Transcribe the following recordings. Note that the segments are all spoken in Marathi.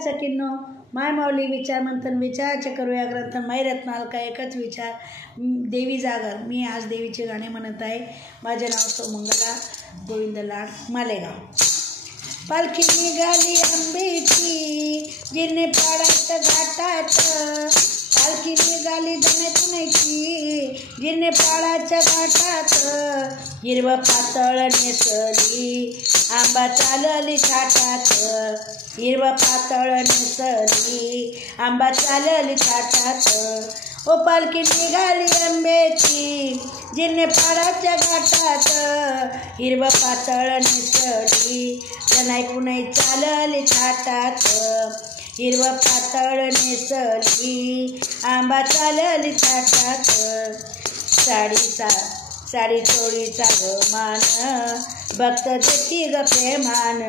सखींनो, माय माऊली विचार मंथन विचाराचे करूया ग्रंथ मैरत्नाल का एकच विचार देवी जागर। मी आज देवीचे गाणे म्हणत आहे। माझे नाव सोमंगला गोविंद लाड मालेगाव। पालखी निघाली आंबेची जिरणे पाडायचं घाटात, पालखी निघाली जणे पुण्याची जिरणे पाडायच्या घाटात, हिरवं पातळ नेसली आंबा चालली थाटात, हिरवं पातळ नेसली आंबा चालली थाटात। ओ पालखी निघाली आंब्याची जिरणे पाडाच्या घाटात, हिरवं पातळ नेसली जनाई पुनाई चालली थाटात, हिरवं पातळ नेसली आंबा चालली थाटात। साडी चोळीचा ग मान भक्त देती ग प्रेमान,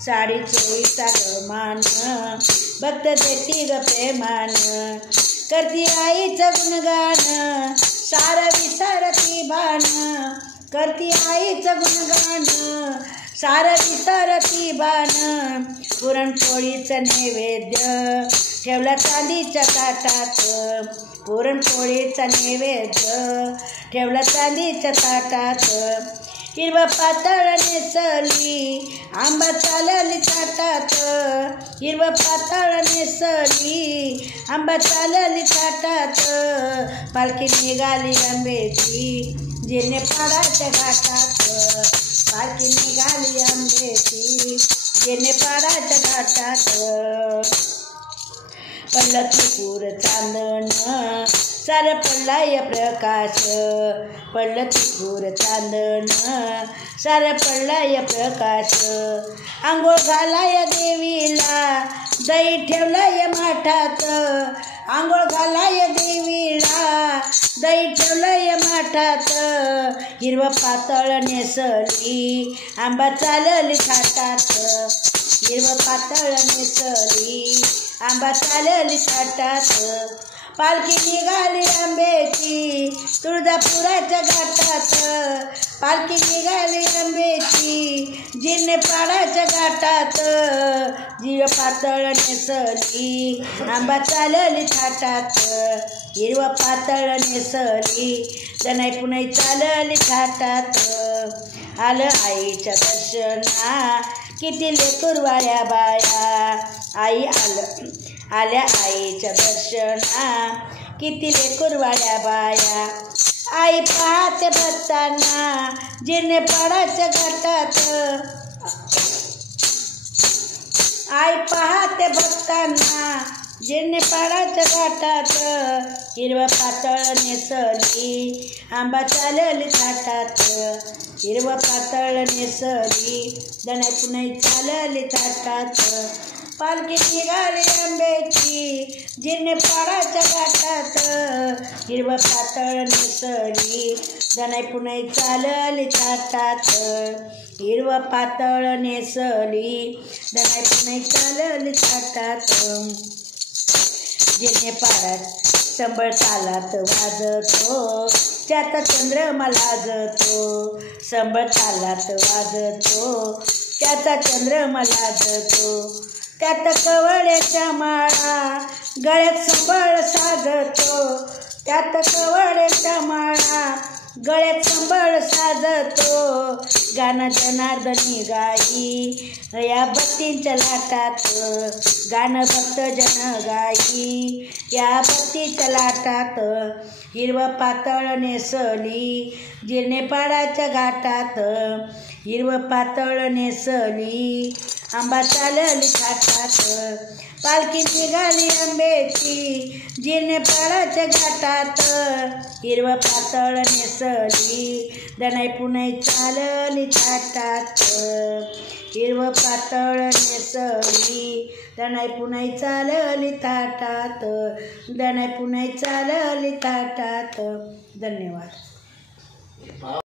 साडी चोळीचा ग मान भक्त देती ग प्रेमान। करती आईचं गुणगान सारं विसरती भान, करती आईचं गुणगान सारं विसरती भान। पुरणपोळीचं नैवेद्य ठेवला चांदीच्या ताटात, पुरणपोळीचा नैवेद्य ठेवला चांदीच्या ताटात। हिरवं पातळ नेसली आंबा चालली थाटात, हिरवं पातळ नेसली आंबा चालली थाटात। पालखी निघाली आंब्याची जिरणे पाडाच्या घाटात, पालखी निघाली आंब्याची जिरणे पाडाच्या घाटात। पडलं त्रिपुर चांदण सारं पडलाय प्रकाश, पडलं त्रिपुर चांदण सारं पडलाय प्रकाश। आंघोळ घालाय देवीला दही ठेवलाय माठात, आंघोळ घालाय देवीला दही ठेवलाय माठात। हिरवं पातळ नेसली आंबा चालली थाटात, हिरवं पातळ नेसली आंबा चालली थाटात। पालखी निघाली आंब्याची तुळजापुराच्या घाटात, पालखी निघाली आंब्याची जिरणे पाडाच्या घाटात, हिरवं पातळ नेसली आंबा चालली थाटात, हिरवं पातळ नेसली जनाई पुनाई चालली थाटात। आलं आईच्या दर्शना किती लेकरवाळ्या बाया, आई आल्या आईच्या दर्शना किती लेकरवाळ्या बाया। आई पाहते भक्तांना जिरणे पाडाच्या घाटात, आई पाहते भक्तांना जिरणे पाडाच्या घाटात। हिरवं पातळ नेसली आंबा चालली थाटात, हिरवं पातळ नेसली जनाई पुनाई चालली थाटात। पालखी निघाली आंब्याची जिरणे पाडाच्या घाटात, हिरवं पातळ नेसली जनाई पुनाई चालली थाटात, हिरवं पातळ नेसली जनाई पुनाई चालली थाटात। जिरणे पाडात संबळ तालात वाजतो त्यात चंद्रमा लाजतो, संबळ तालात वाजतो त्याचा चंद्रमा लाजतो। त्यात कवड्याच्या माळा गळ्यात संबळ साजतो, त्यात कवड्याच्या माळा गळ्यात संबळ साजतो। गाणं जनार्दनी गाई या भक्तींच्या लाटात, गाणं भक्तजन गाई या भक्तीच्या लाटात। हिरवं पातळ नेसली जिरणे पाडाच्या घाटात, हिरवं पातळ नेसली आंबा चालली थाटात। पालखी निघाली आंब्याची जिरणे पाडाच्या घाटात, हिरवं पातळ नेसली जनाई पुनाई चालली थाटात, हिरवं पातळ नेसली जनाई पुनाई चालली थाटात, जनाई पुनाई चालली थाटात। धन्यवाद।